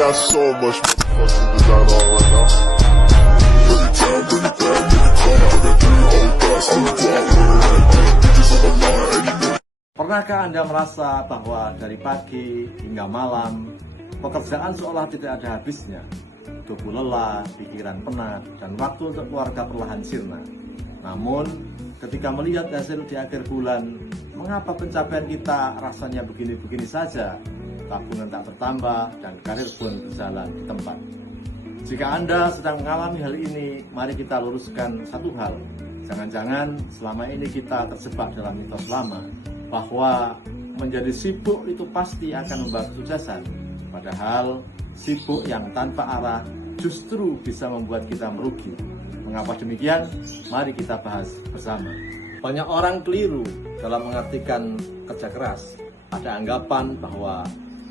got so much motherfucking design on right now. Bring it down, bring it back, make it come out. I got 3 whole thoughts on the block. Bitches on the line, 80 million. Pernahkah Anda merasa bahwa dari pagi hingga malam pekerjaan seolah tidak ada habisnya? Tubuh lelah, pikiran penat, dan waktu untuk keluarga perlahan sirna. Namun, ketika melihat hasil di akhir bulan, mengapa pencapaian kita rasanya begini-begini saja? Tabungan tak bertambah dan karir pun berjalan di tempat. Jika Anda sedang mengalami hal ini, mari kita luruskan satu hal. Jangan-jangan selama ini kita terjebak dalam mitos lama bahwa menjadi sibuk itu pasti akan membawa kesuksesan. Padahal sibuk yang tanpa arah justru bisa membuat kita merugi. Mengapa demikian? Mari kita bahas bersama. Banyak orang keliru dalam mengartikan kerja keras. Ada anggapan bahwa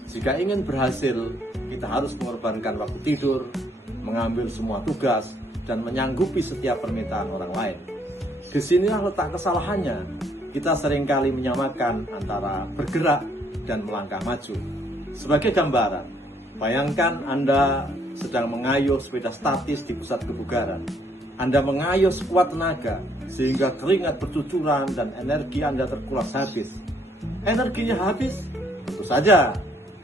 jika ingin berhasil, kita harus mengorbankan waktu tidur, mengambil semua tugas, dan menyanggupi setiap permintaan orang lain. Disinilah letak kesalahannya. Kita seringkali menyamakan antara bergerak dan melangkah maju. Sebagai gambaran, bayangkan Anda sedang mengayuh sepeda statis di pusat kebugaran. Anda mengayuh sekuat tenaga sehingga keringat bercucuran dan energi Anda terkuras habis. Energinya habis? Tentu saja.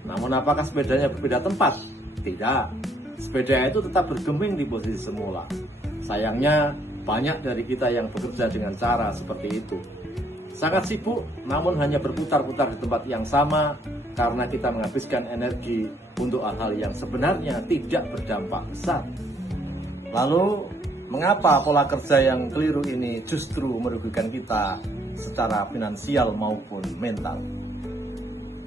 Namun apakah sepedanya berbeda tempat? Tidak. Sepeda itu tetap bergeming di posisi semula. Sayangnya banyak dari kita yang bekerja dengan cara seperti itu. Sangat sibuk, namun hanya berputar-putar di tempat yang sama karena kita menghabiskan energi untuk hal-hal yang sebenarnya tidak berdampak besar. Lalu, mengapa pola kerja yang keliru ini justru merugikan kita secara finansial maupun mental?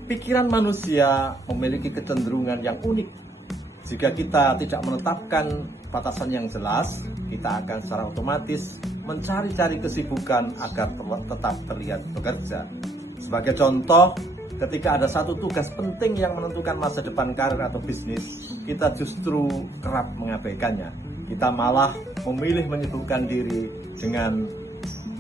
Pikiran manusia memiliki kecenderungan yang unik. Jika kita tidak menetapkan batasan yang jelas, kita akan secara otomatis mencari-cari kesibukan agar tetap terlihat bekerja. Sebagai contoh, ketika ada satu tugas penting yang menentukan masa depan karir atau bisnis, kita justru kerap mengabaikannya. Kita malah memilih menyibukkan diri dengan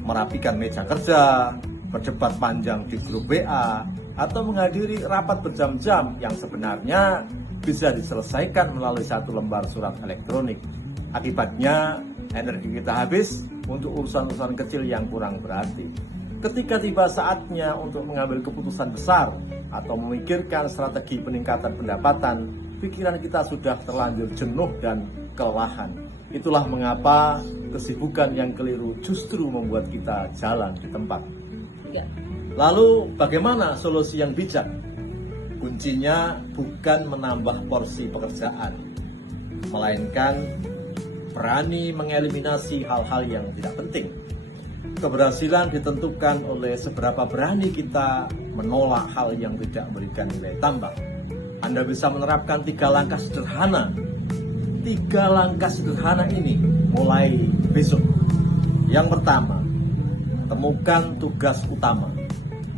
merapikan meja kerja, berdebat panjang di grup WA, atau menghadiri rapat berjam-jam yang sebenarnya bisa diselesaikan melalui satu lembar surat elektronik. Akibatnya, energi kita habis untuk urusan-urusan kecil yang kurang berarti. Ketika tiba saatnya untuk mengambil keputusan besar atau memikirkan strategi peningkatan pendapatan, pikiran kita sudah terlanjur jenuh dan kelelahan. Itulah mengapa kesibukan yang keliru justru membuat kita jalan di tempat. Lalu bagaimana solusi yang bijak? Kuncinya bukan menambah porsi pekerjaan, melainkan berani mengeliminasi hal-hal yang tidak penting. Keberhasilan ditentukan oleh seberapa berani kita menolak hal yang tidak memberikan nilai tambah. Anda bisa menerapkan 3 langkah sederhana. 3 langkah sederhana ini mulai besok. Yang pertama, temukan tugas utama.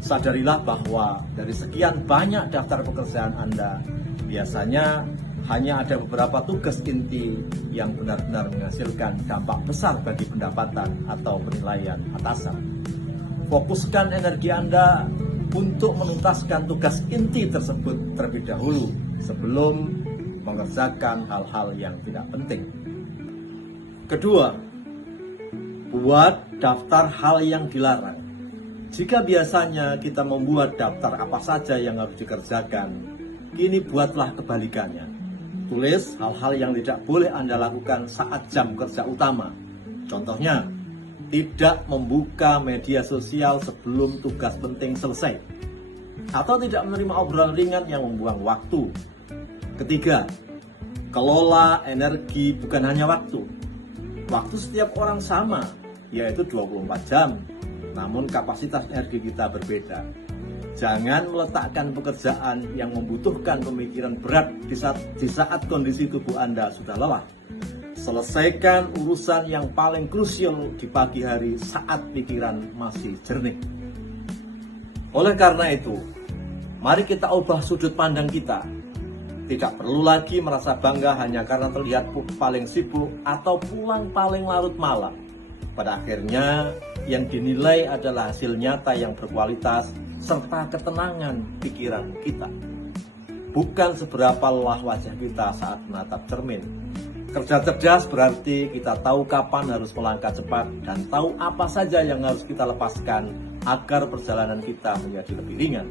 Sadarilah bahwa dari sekian banyak daftar pekerjaan Anda, biasanya hanya ada beberapa tugas inti yang benar-benar menghasilkan dampak besar bagi pendapatan atau penilaian atasan. Fokuskan energi Anda untuk menuntaskan tugas inti tersebut terlebih dahulu sebelum mengerjakan hal-hal yang tidak penting. Kedua, buat daftar hal yang dilarang. Jika biasanya kita membuat daftar apa saja yang harus dikerjakan, kini buatlah kebalikannya. Tulis hal-hal yang tidak boleh Anda lakukan saat jam kerja utama. Contohnya, tidak membuka media sosial sebelum tugas penting selesai, atau tidak menerima obrolan ringan yang membuang waktu. Ketiga, kelola energi bukan hanya waktu. Waktu setiap orang sama, yaitu 24 jam. Namun kapasitas energi kita berbeda. Jangan meletakkan pekerjaan yang membutuhkan pemikiran berat di saat kondisi tubuh Anda sudah lelah. Selesaikan urusan yang paling krusial di pagi hari saat pikiran masih jernih. Oleh karena itu, mari kita ubah sudut pandang kita. Tidak perlu lagi merasa bangga hanya karena terlihat paling sibuk atau pulang paling larut malam. Pada akhirnya, yang dinilai adalah hasil nyata yang berkualitas serta ketenangan pikiran kita. bukan seberapa lelah wajah kita saat menatap cermin. Kerja cerdas berarti kita tahu kapan harus melangkah cepat dan tahu apa saja yang harus kita lepaskan agar perjalanan kita menjadi lebih ringan.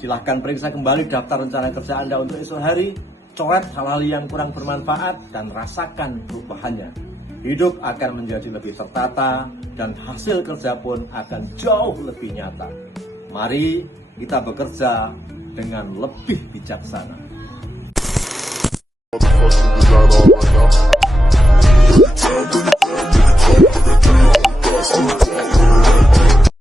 Silahkan periksa kembali daftar rencana kerja Anda untuk esok hari, coret hal-hal yang kurang bermanfaat dan rasakan perubahannya. Hidup akan menjadi lebih tertata dan hasil kerja pun akan jauh lebih nyata. Mari kita bekerja dengan lebih bijaksana.